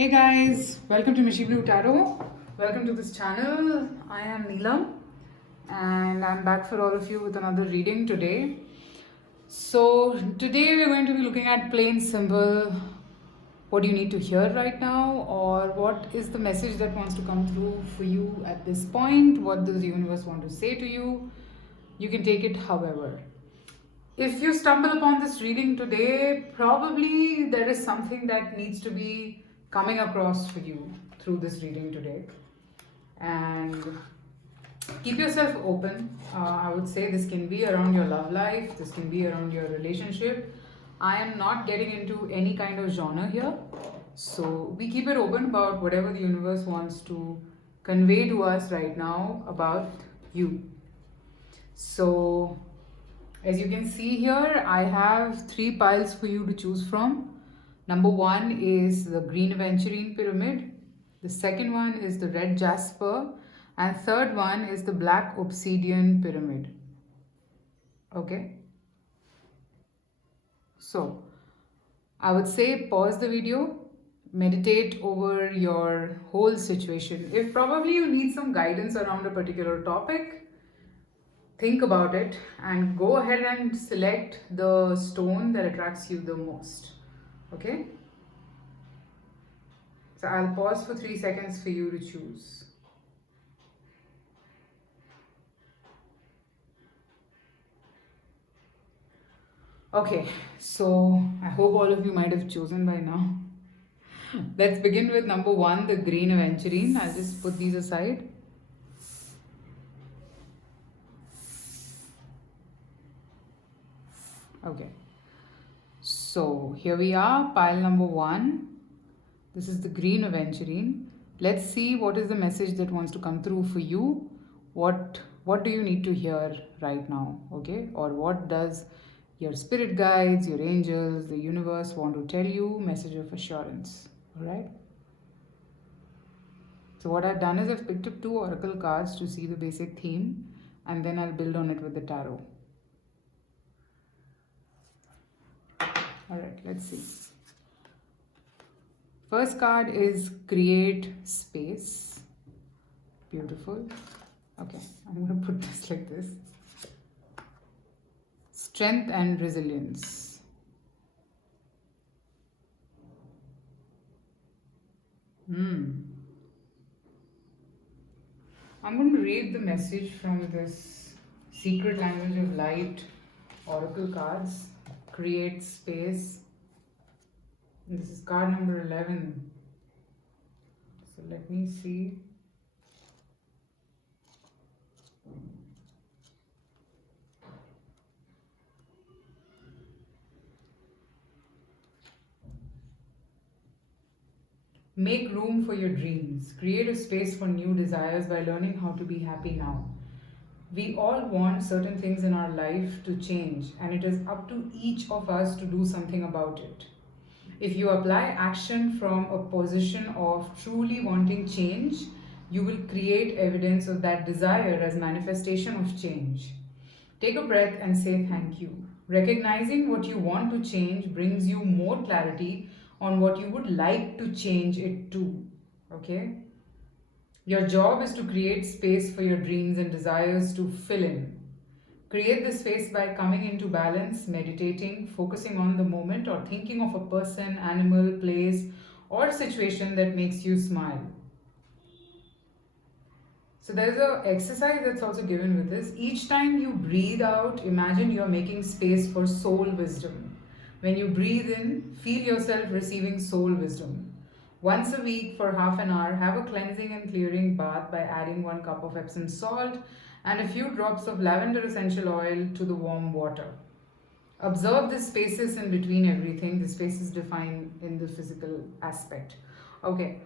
Hey guys, welcome to Mishi Blue Tarot. Welcome to this channel. I am Neelam and I'm back for all of you with another reading today. So, today we're going to be looking at plain simple what do you need to hear right now, or what is the message that wants to come through for you at this point. What does the universe want to say to you? You can take it however. If you stumble upon this reading today, probably there is something that needs to be coming across for you through this reading today. And keep yourself open. I would say this can be around your love life, this can be around your relationship. I am not getting into any kind of genre here. So we keep it open about whatever the universe wants to convey to us right now about you. So as you can see here, I have 3 piles for you to choose from. Number 1 is the green aventurine pyramid. The second one is the red jasper. And third one is the black obsidian pyramid. Okay. So, I would say pause the video, meditate over your whole situation. If probably you need some guidance around a particular topic, think about it and go ahead and select the stone that attracts you the most. Okay? So I'll pause for 3 seconds for you to choose. Okay, so I hope all of you might have chosen by now. Let's begin with number 1, the green aventurine. I'll just put these aside. Okay, so here we are, pile number 1. This is the green aventurine. Let's see what is the message that wants to come through for you. What do you need to hear right now? Okay, or what does your spirit guides, your angels, the universe want to tell you? Message of assurance. All right. So what I've done is I've picked up 2 oracle cards to see the basic theme, and then I'll build on it with the tarot. All right, let's see. First card is create space. Beautiful. Okay, I'm going to put this like this. Strength and resilience. I'm going to read the message from this Secret Language of Light oracle cards. Create space. This is card number 11. So let me see. Make room for your dreams. Create a space for new desires by learning how to be happy now. We all want certain things in our life to change, and it is up to each of us to do something about it. If you apply action from a position of truly wanting change, you will create evidence of that desire as manifestation of change. Take a breath and say thank you. Recognizing what you want to change brings you more clarity on what you would like to change it to. Okay? Your job is to create space for your dreams and desires to fill in. Create this space by coming into balance, meditating, focusing on the moment, or thinking of a person, animal, place, or situation that makes you smile. So there's an exercise that's also given with this. Each time you breathe out, imagine you're making space for soul wisdom. When you breathe in, feel yourself receiving soul wisdom. Once a week for half an hour, have a cleansing and clearing bath by adding 1 cup of Epsom salt and a few drops of lavender essential oil to the warm water. Observe the spaces in between everything. The space is defined in the physical aspect. Okay.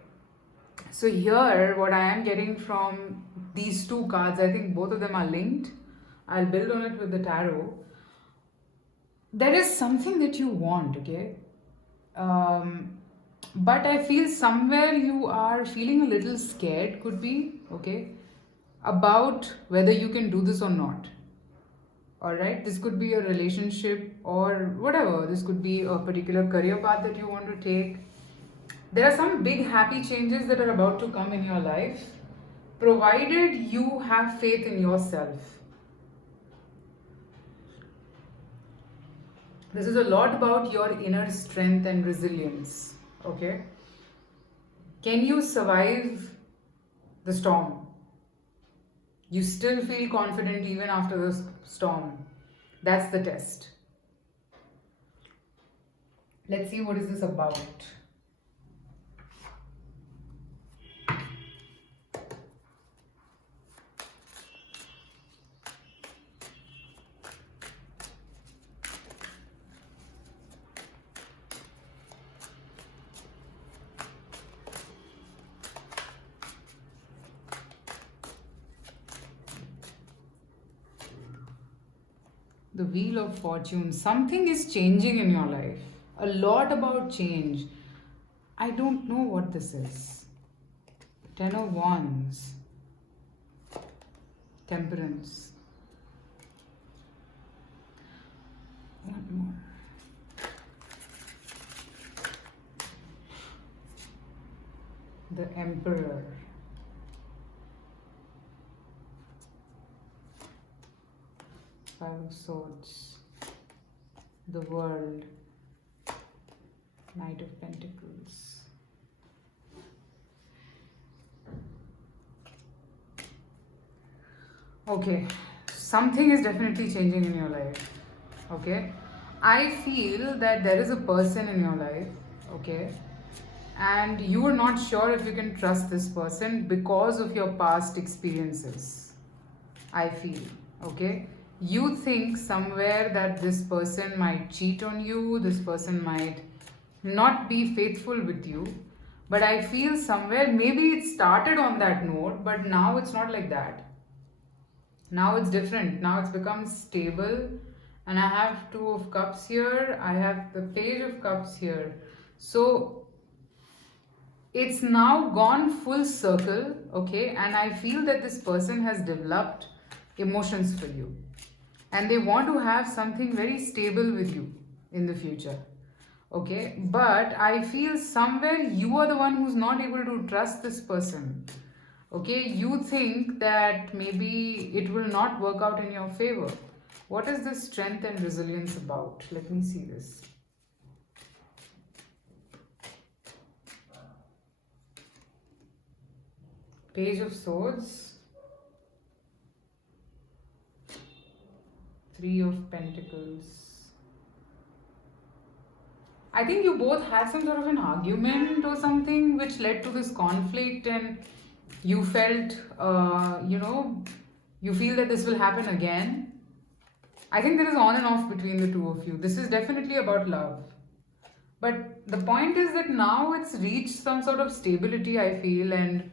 So here, what I am getting from these 2 cards, I think both of them are linked. I'll build on it with the tarot. There is something that you want, okay? But I feel somewhere you are feeling a little scared, could be, okay, about whether you can do this or not. All right, this could be a relationship or whatever. This could be a particular career path that you want to take. there are some big happy changes that are about to come in your life, provided you have faith in yourself. This is a lot about your inner strength and resilience. Okay? Can you survive the storm? You still feel confident even after the storm. That's the test. Let's see what is this about. The Wheel of Fortune. Something is changing in your life. A lot about change. I don't know what this is. Ten of Wands. Temperance. One more. The Emperor. Five of Swords. The World. Knight of Pentacles. Okay, something is definitely changing in your life. Okay, I feel that there is a person in your life. Okay, and you are not sure if you can trust this person because of your past experiences. I feel. Okay, you think somewhere that this person might cheat on you, this person might not be faithful with you, but I feel somewhere maybe it started on that note, but now it's not like that. Now it's different. Now it's become stable, and I have Two of Cups here, I have the Page of Cups here. So it's now gone full circle. Okay, and I feel that this person has developed emotions for you, and they want to have something very stable with you in the future. Okay, but I feel somewhere you are the one who's not able to trust this person. Okay, you think that maybe it will not work out in your favor. What is this strength and resilience about? Let me see this. Page of Swords. Three of Pentacles. I think you both had some sort of an argument or something which led to this conflict, and you felt, you feel that this will happen again. I think there is on and off between the two of you. This is definitely about love. But the point is that now it's reached some sort of stability, I feel, and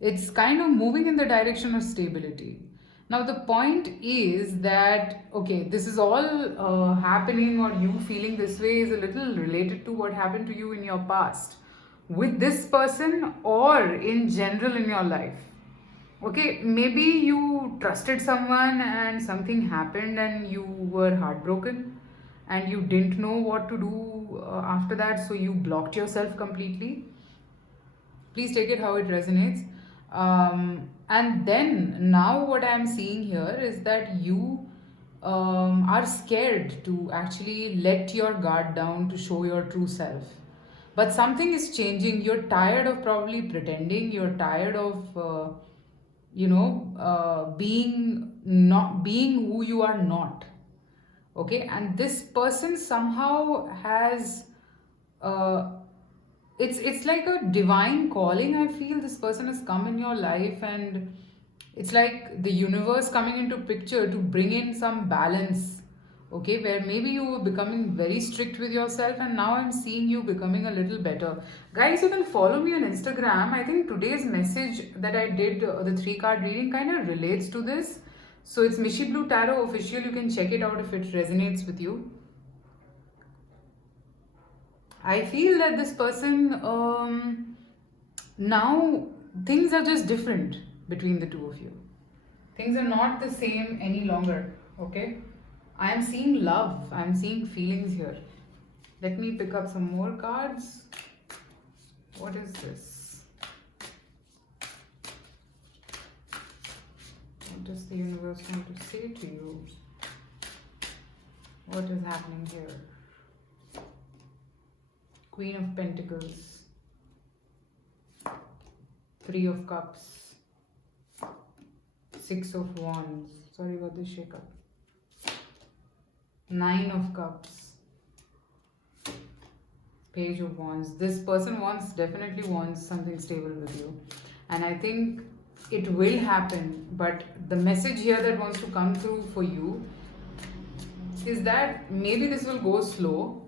it's kind of moving in the direction of stability. Now, the point is that, okay, this is all happening, or you feeling this way is a little related to what happened to you in your past with this person or in general in your life. Okay, maybe you trusted someone and something happened and you were heartbroken and you didn't know what to do after that, so you blocked yourself completely. Please take it how it resonates. And then now what I am seeing here is that you are scared to actually let your guard down to show your true self. But something is changing. You're tired of probably pretending. You're tired of being who you are not. Okay, and this person somehow has it's like a divine calling. I feel this person has come in your life, and it's like the universe coming into picture to bring in some balance. Okay, where maybe you were becoming very strict with yourself, and now I'm seeing you becoming a little better. Guys, you can follow me on Instagram. I think today's message that I did, the 3 card reading, kind of relates to this. So it's Mishi Blue Tarot Official. You can check it out if it resonates with you. I feel that this person, now things are just different between the two of you. Things are not the same any longer. Okay, I am seeing love, I am seeing feelings here. Let me pick up some more cards. What What is this? What does the universe want to say to you? What is happening here? Queen of Pentacles, Three of Cups, Six of Wands. Sorry about this shake-up. Nine of Cups, Page of Wands. This person definitely wants something stable with you. And I think it will happen. But the message here that wants to come through for you is that maybe this will go slow.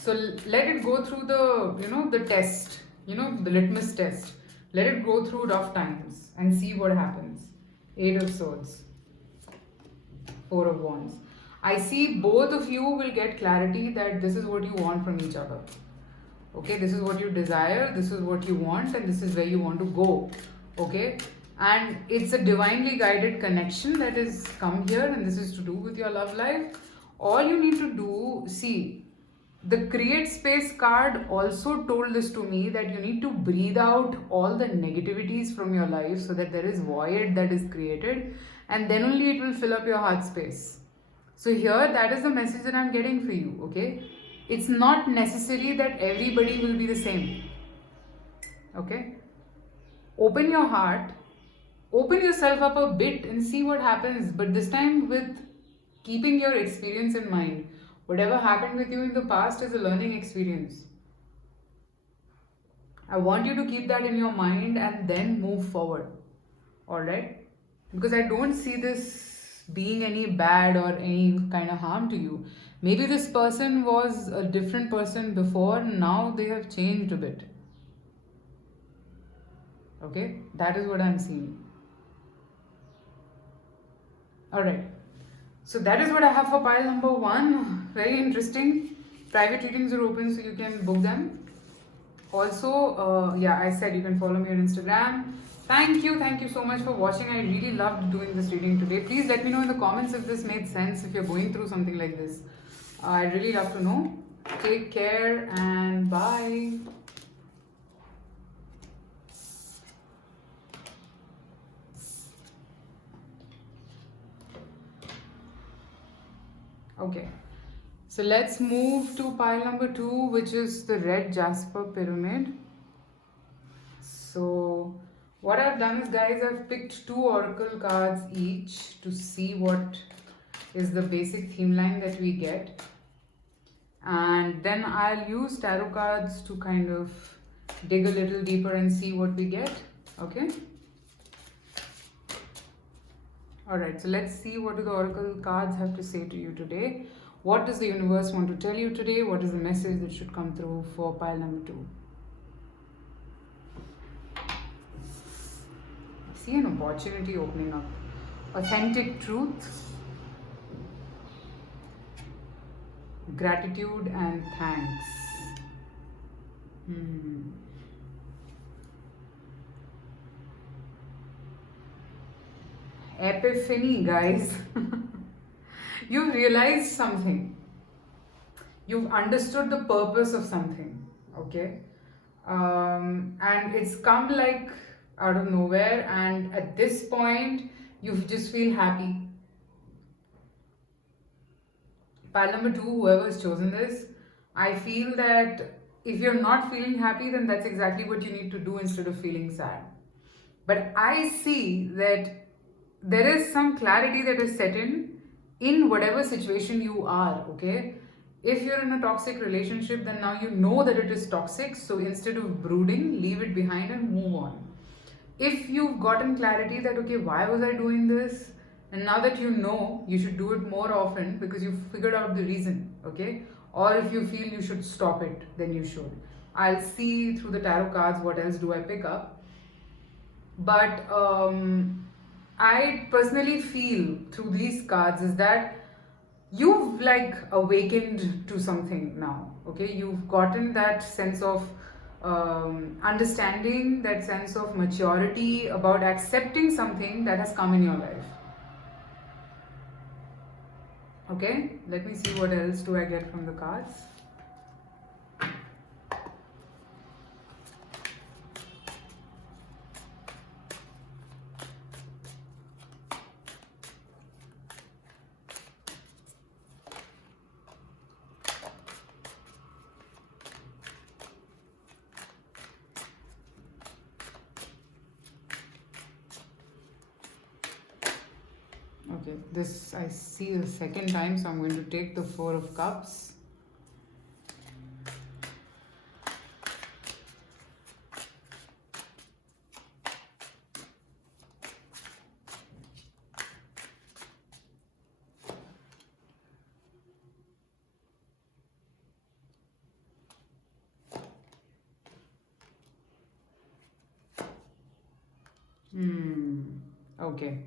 So let it go through the test, the litmus test. Let it go through rough times and see what happens. Eight of Swords, Four of Wands. I see both of you will get clarity that this is what you want from each other. Okay, this is what you desire, this is what you want, and this is where you want to go. Okay, and it's a divinely guided connection that is come here, and this is to do with your love life. All you need to do, see, the Create Space card also told this to me, that you need to breathe out all the negativities from your life so that there is void that is created, and then only it will fill up your heart space. So here, that is the message that I'm getting for you, okay? It's not necessary that everybody will be the same, okay? Open your heart, open yourself up a bit and see what happens, but this time with keeping your experience in mind. Whatever happened with you in the past is a learning experience. I want you to keep that in your mind and then move forward. Alright? Because I don't see this being any bad or any kind of harm to you. Maybe this person was a different person before, now they have changed a bit. Okay? That is what I'm seeing. Alright. So that is what I have for pile number 1. Very interesting. Private readings are open, so you can book them. Also, yeah, I said you can follow me on Instagram. Thank you so much for watching. I really loved doing this reading today. Please let me know in the comments if this made sense, if you're going through something like this. I'd really love to know. Take care and bye. Okay, so let's move to pile number 2, which is the red jasper pyramid. So what I've done is, guys, I've picked 2 oracle cards each to see what is the basic theme line that we get, and then I'll use tarot cards to kind of dig a little deeper and see what we get. Okay. Alright, so let's see what do the oracle cards have to say to you today. What does the universe want to tell you today? What is the message that should come through for pile number 2? I see an opportunity opening up. Authentic truth, gratitude and thanks. Epiphany, guys. You've realized something. You've understood the purpose of something, okay? And it's come like out of nowhere, and at this point, you just feel happy. Pile number 2, whoever has chosen this, I feel that if you're not feeling happy, then that's exactly what you need to do instead of feeling sad. But I see that there is some clarity that is set in whatever situation you are, okay? If you're in a toxic relationship, then now you know that it is toxic, so instead of brooding, leave it behind and move on. If you've gotten clarity that, okay, why was I doing this? And now that you know, you should do it more often because you've figured out the reason, okay? Or if you feel you should stop it, then you should. I'll see through the tarot cards what else do I pick up. But I personally feel through these cards is that you've like awakened to something now, okay? You've gotten that sense of understanding, that sense of maturity about accepting something that has come in your life. Okay, let me see what else do I get from the cards. Okay, this I see the second time, so I'm going to take the Four of Cups. Okay.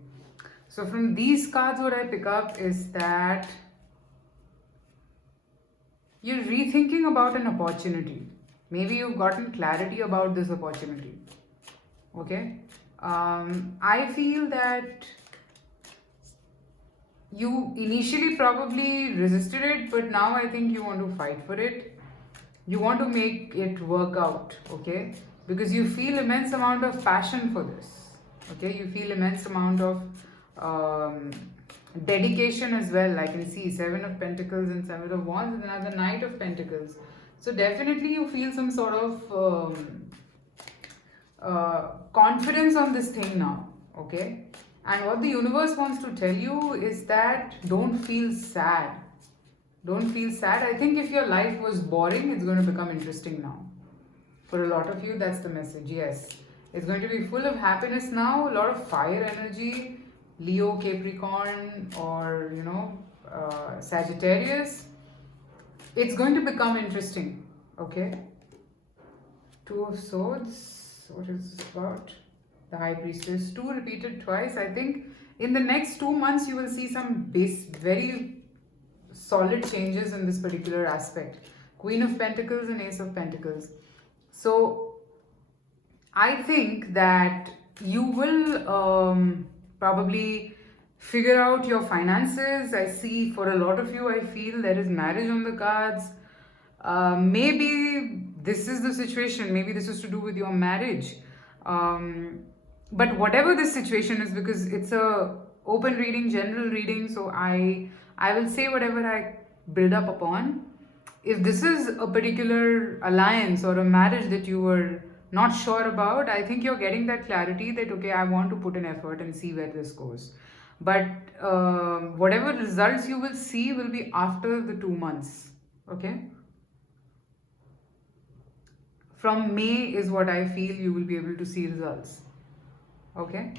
So from these cards, what I pick up is that you're rethinking about an opportunity. Maybe you've gotten clarity about this opportunity. Okay. I feel that you initially probably resisted it, but now I think you want to fight for it. You want to make it work out, okay? Because you feel immense amount of passion for this, okay? You feel immense amount of dedication as well. I can see Seven of Pentacles and Seven of Wands and another Knight of Pentacles. So definitely you feel some sort of confidence on this thing now, okay? And what the universe wants to tell you is that don't feel sad. Don't feel sad. I think if your life was boring, it's going to become interesting now. For a lot of you, that's the message. Yes. It's going to be full of happiness now, a lot of fire energy, Leo, Capricorn, or, Sagittarius. It's going to become interesting, okay? Two of Swords. What is this about? The High Priestess. Two repeated twice. I think in the next 2 months, you will see some very solid changes in this particular aspect. Queen of Pentacles and Ace of Pentacles. So I think that you will probably figure out your finances. I see for a lot of you, I feel there is marriage on the cards. Maybe this is the situation. Maybe this is to do with your marriage. But whatever this situation is, because it's a open reading, general reading, so I will say whatever I build up upon. If this is a particular alliance or a marriage that you were not sure about, I think you're getting that clarity that, okay, I want to put an effort and see where this goes. But whatever results you will see will be after the 2 months, okay? From May is what I feel you will be able to see results, okay?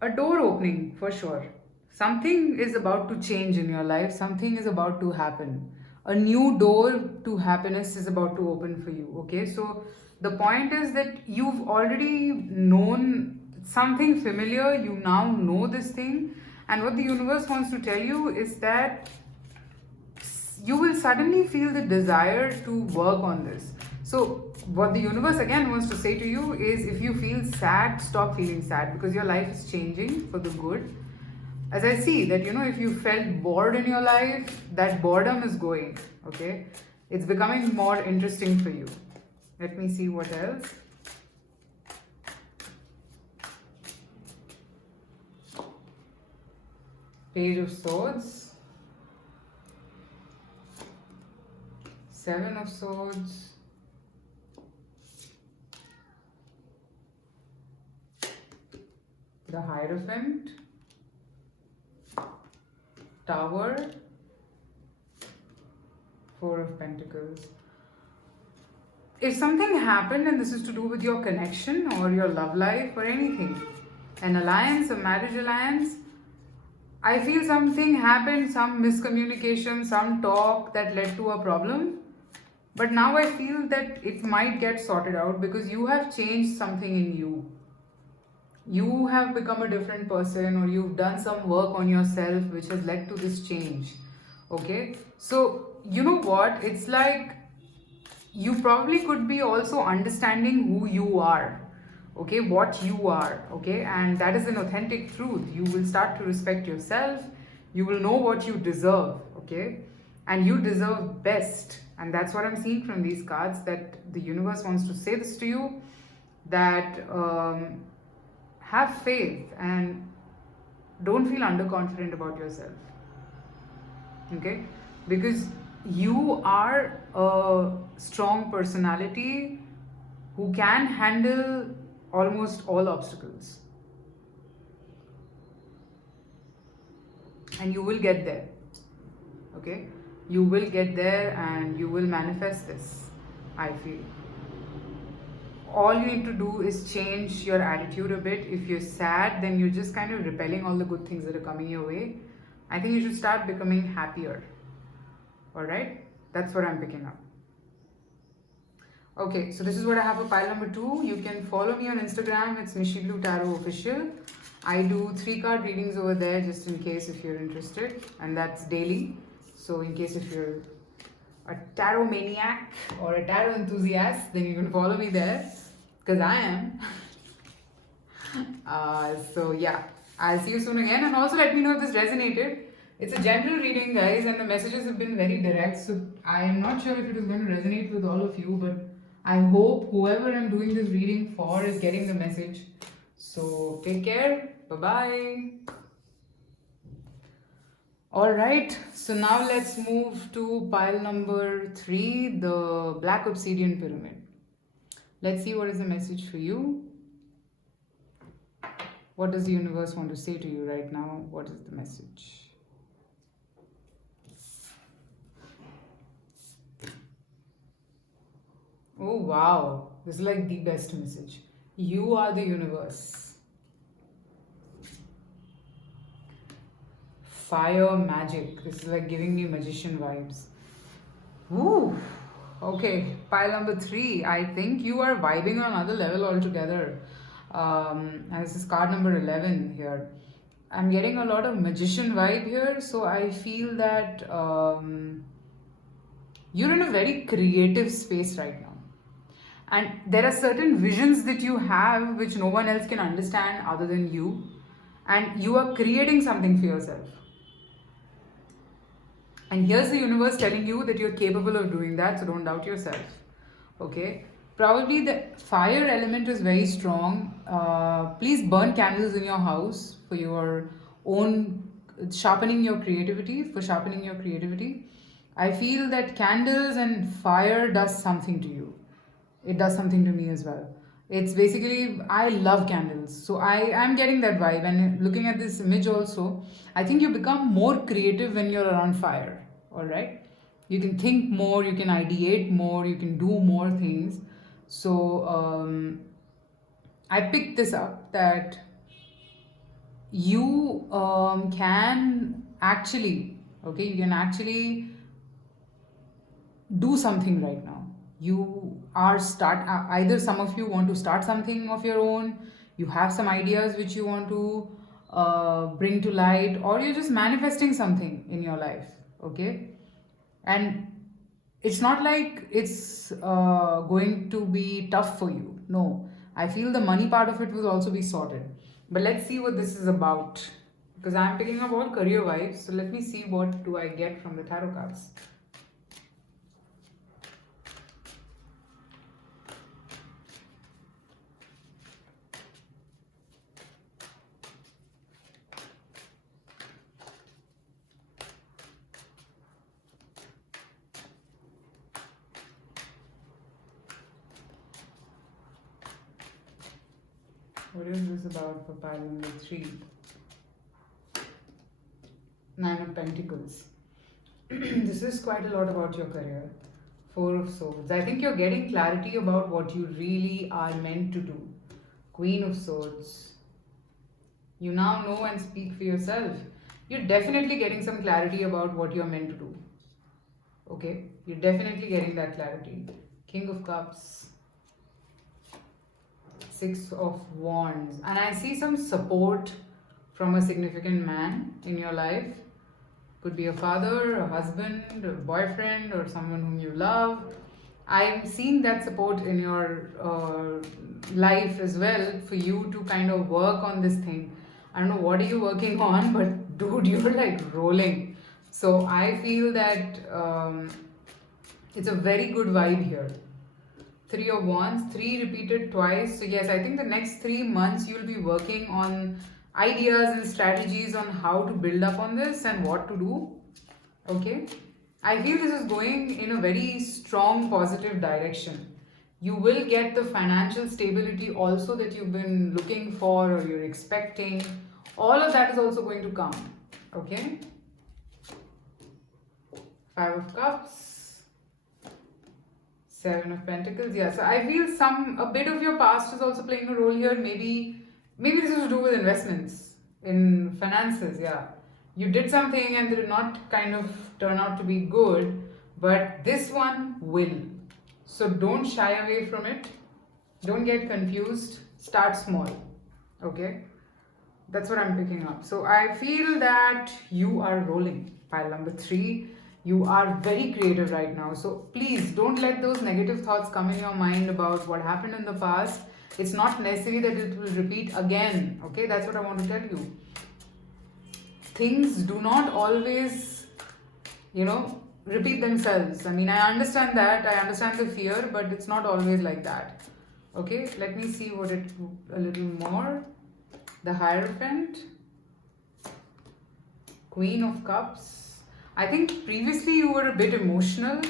A door opening for sure. Something is about to change in your life, something is about to happen. A new door to happiness is about to open for you, okay? So the point is that you've already known something familiar, you now know this thing, and what the universe wants to tell you is that you will suddenly feel the desire to work on this. So what the universe again wants to say to you is, if you feel sad, stop feeling sad, because your life is changing for the good. As I see that, if you felt bored in your life, that boredom is going, okay? It's becoming more interesting for you. Let me see what else. Page of Swords. Seven of Swords. The Hierophant. Tower. Four of Pentacles. If something happened and this is to do with your connection or your love life or anything, an alliance, a marriage alliance, I feel something happened, some miscommunication, some talk that led to a problem. But now I feel that it might get sorted out because you have changed something in you. You have become a different person, or you've done some work on yourself which has led to this change. Okay? So, you know what? It's like you probably could be also understanding who you are. Okay? What you are. Okay? And that is an authentic truth. You will start to respect yourself. You will know what you deserve. Okay? And you deserve best. And that's what I'm seeing from these cards, that the universe wants to say this to you, that have faith and don't feel underconfident about yourself, okay? Because you are a strong personality who can handle almost all obstacles, and you will get there. Okay, you will get there and you will manifest this, I feel. All you need to do is change your attitude a bit. If you're sad, then you're just kind of repelling all the good things that are coming your way. I think you should start becoming happier. All right, that's what I'm picking up. Okay, so this is what I have for pile number 2. You can follow me on Instagram. It's Mishi Blue Tarot Official. I do 3-card readings over there just in case if you're interested, and that's daily. So in case if you're a tarot maniac or a tarot enthusiast, then you can follow me there, because I am. So yeah, I'll see you soon again, and also let me know if this resonated. It's a general reading, guys, and the messages have been very direct, so I am not sure if it is going to resonate with all of you, but I hope whoever I'm doing this reading for is getting the message. So take care, bye bye. Alright, so now let's move to pile number 3, the Black Obsidian Pyramid. Let's see what is the message for you. What does the universe want to say to you right now? What is the message? Oh wow, this is like the best message. You are the universe. Fire magic. This is like giving me magician vibes. Woo! Okay, pile number 3. I think you are vibing on another level altogether. And this is card number 11 here. I'm getting a lot of magician vibe here, so I feel that you're in a very creative space right now. And there are certain visions that you have which no one else can understand other than you. And you are creating something for yourself. And here's the universe telling you that you're capable of doing that, so don't doubt yourself. Okay? Probably the fire element is very strong. Please burn candles in your house for your own sharpening your creativity, I feel that candles and fire does something to you. It does something to me as well. It's basically, I love candles. So I'm getting that vibe. And looking at this image also, I think you become more creative when you're around fire. Alright? You can think more, you can ideate more, you can do more things. So I picked this up that you can actually, okay, you can actually do something right now. You are either some of you want to start something of your own, you have some ideas which you want to bring to light, or you're just manifesting something in your life. Okay, and it's not like it's going to be tough for you. No, I feel the money part of it will also be sorted. But let's see what this is about, because I'm picking up all career vibes. So let me see what do I get from the tarot cards. What is this about for pile number 3? 9 of Pentacles. This is quite a lot about your career. 4 of Swords. I think you're getting clarity about what you really are meant to do. Queen of Swords. You now know and speak for yourself. You're definitely getting some clarity about what you're meant to do. Okay? You're definitely getting that clarity. King of Cups. 6 of Wands, and I see some support from a significant man in your life. Could be a father, a husband, a boyfriend, or someone whom you love. I'm seeing that support in your life as well, for you to kind of work on this thing. I don't know what are you working on, but dude, you're like rolling. So I feel that it's a very good vibe here. 3 of Wands, 3 repeated twice. So yes, I think the next 3 months you'll be working on ideas and strategies on how to build up on this and what to do. Okay. I feel this is going in a very strong positive direction. You will get the financial stability also that you've been looking for or you're expecting. All of that is also going to come. Okay? Five of Cups, Seven of Pentacles. Yeah, so I feel a bit of your past is also playing a role here. Maybe this is to do with investments in finances. Yeah, you did something and did not kind of turn out to be good, but this one will. So don't shy away from it. Don't get confused. Start small. Okay, that's what I'm picking up. So I feel that you are rolling. Pile number 3. You are very creative right now. So please don't let those negative thoughts come in your mind about what happened in the past. It's not necessary that it will repeat again. Okay, that's what I want to tell you. Things do not always, repeat themselves. I mean, I understand that. I understand the fear, but it's not always like that. Okay, let me see a little more. The Hierophant, Queen of Cups. I think previously you were a bit emotional.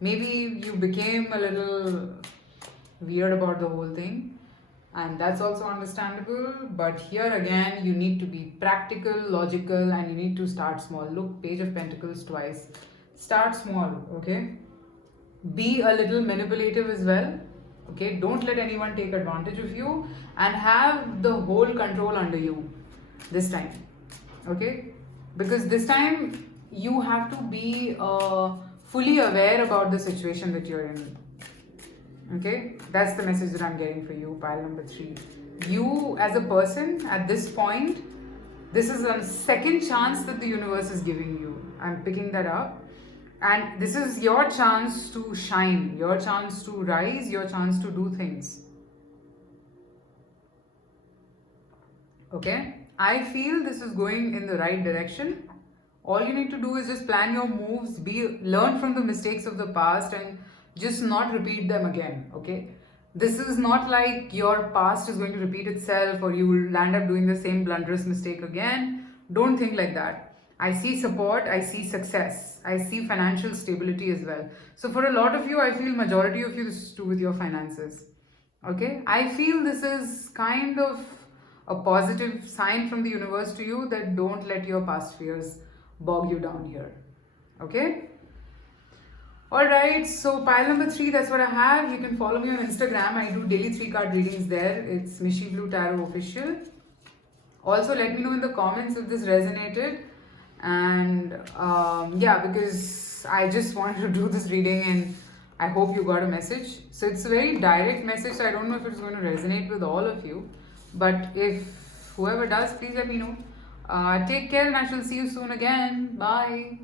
Maybe you became a little weird about the whole thing. And that's also understandable. But here again, you need to be practical, logical, and you need to start small. Look, Page of Pentacles twice. Start small, okay? Be a little manipulative as well. Okay, don't let anyone take advantage of you and have the whole control under you this time. Okay, because this time you have to be fully aware about the situation that you're in. Okay, that's the message that I'm getting for you, pile number 3. You as a person at this point, this is a second chance that the universe is giving you. I'm picking that up. And this is your chance to shine, your chance to rise, your chance to do things. Okay? I feel this is going in the right direction. All you need to do is just plan your moves, learn from the mistakes of the past and just not repeat them again. Okay? This is not like your past is going to repeat itself or you will land up doing the same blunderous mistake again. Don't think like that. I see support, I see success, I see financial stability as well. So for a lot of you, I feel majority of you this is to do with your finances. Okay, I feel this is kind of a positive sign from the universe to you that don't let your past fears bog you down here. Okay. Alright, so pile number 3, that's what I have. You can follow me on Instagram. I do daily 3-card readings there. It's Mishi Blue Tarot Official. Also, let me know in the comments if this resonated. And yeah, because I just wanted to do this reading and I hope you got a message. So it's a very direct message, so I don't know if it's going to resonate with all of you. But if whoever does, please let me know. Take care and I shall see you soon again. Bye.